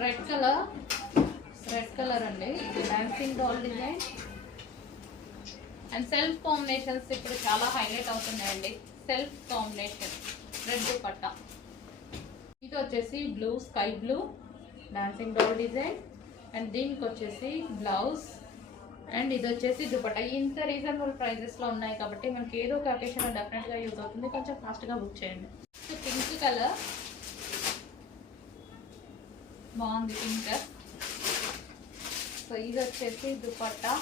Red colour అండి. Dancing doll design and self combinations ఇప్పుడు చాలా హైలైట్ అవుతున్నాయండి. Self combination red dupatta. ఇది వచ్చేసి blue, sky blue dancing doll design and దీనికి వచ్చేసి బ్లౌజ్ అండ్ ఇది వచ్చేసి దుపట్టా. ఇంత రీజనబుల్ ప్రైజెస్లో ఉన్నాయి కాబట్టి మనకి ఏదో ఒక అకేషన్ డెఫినెట్గా యూజ్ అవుతుంది. కొంచెం ఫాస్ట్గా బుక్ చేయండి. సో పింక్ కలర్ బాగుంది, పింక్. సో ఇది వచ్చేసి దుపట్టా.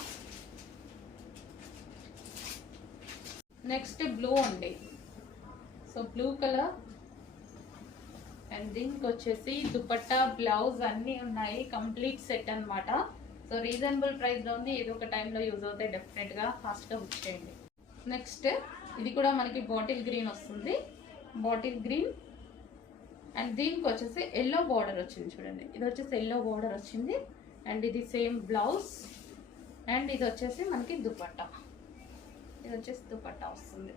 నెక్స్ట్ బ్లూ అండి. సో బ్లూ కలర్ అండ్ దీనికి వచ్చేసి దుపట్టా, బ్లౌజ్ అన్నీ ఉన్నాయి. కంప్లీట్ సెట్ అనమాట. సో రీజనబుల్ ప్రైస్లో ఉంది. ఏదో ఒక టైంలో యూజ్ అవుతాయి. డెఫినెట్గా ఫాస్ట్గా బుక్ చేయండి. నెక్స్ట్ ఇది కూడా మనకి బాటిల్ గ్రీన్ వస్తుంది. బాటిల్ గ్రీన్ అండ్ దీనికి వచ్చేసి ఎల్లో బార్డర్ వచ్చింది చూడండి. ఇది వచ్చేసి ఎల్లో బార్డర్ వచ్చింది అండ్ ఇది సేమ్ బ్లౌజ్ అండ్ ఇది వచ్చేసి మనకి దుపట్టా. ఇది వచ్చేసి దుపట్టా వస్తుంది.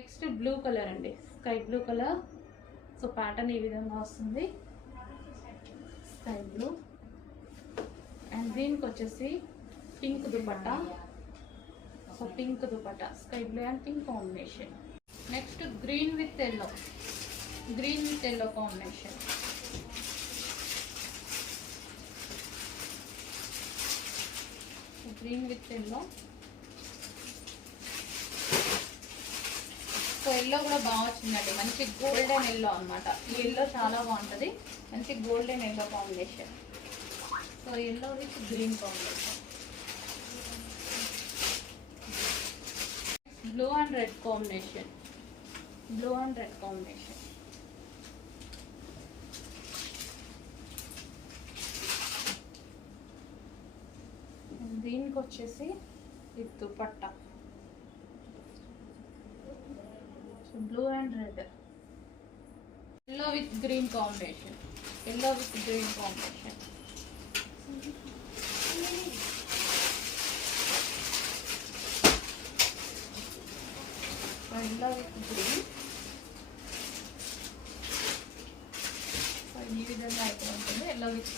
నెక్స్ట్ బ్లూ కలర్ అండి, sky blue colour. So pattern ఈ విధంగా వస్తుంది, స్కై బ్లూ అండ్ దీనికి వచ్చేసి పింక్ dupatta. So pink dupatta, sky blue and pink combination. Next green with yellow combination. Green with yellow. So yellow కూడా బాగా వచ్చిందండి, మంచి గోల్డెన్ ఎల్లో అనమాట. ఈ ఎల్లో చాలా బాగుంటుంది, మంచి golden yellow combination. So yellow with green combination. Blue and red combination. దీనికి వచ్చేసి ఇది dupatta. Blue and red, yellow with green combination. Yellow with green combination. ఈ విధంగా అయితే ఉంటుంది. Yellow with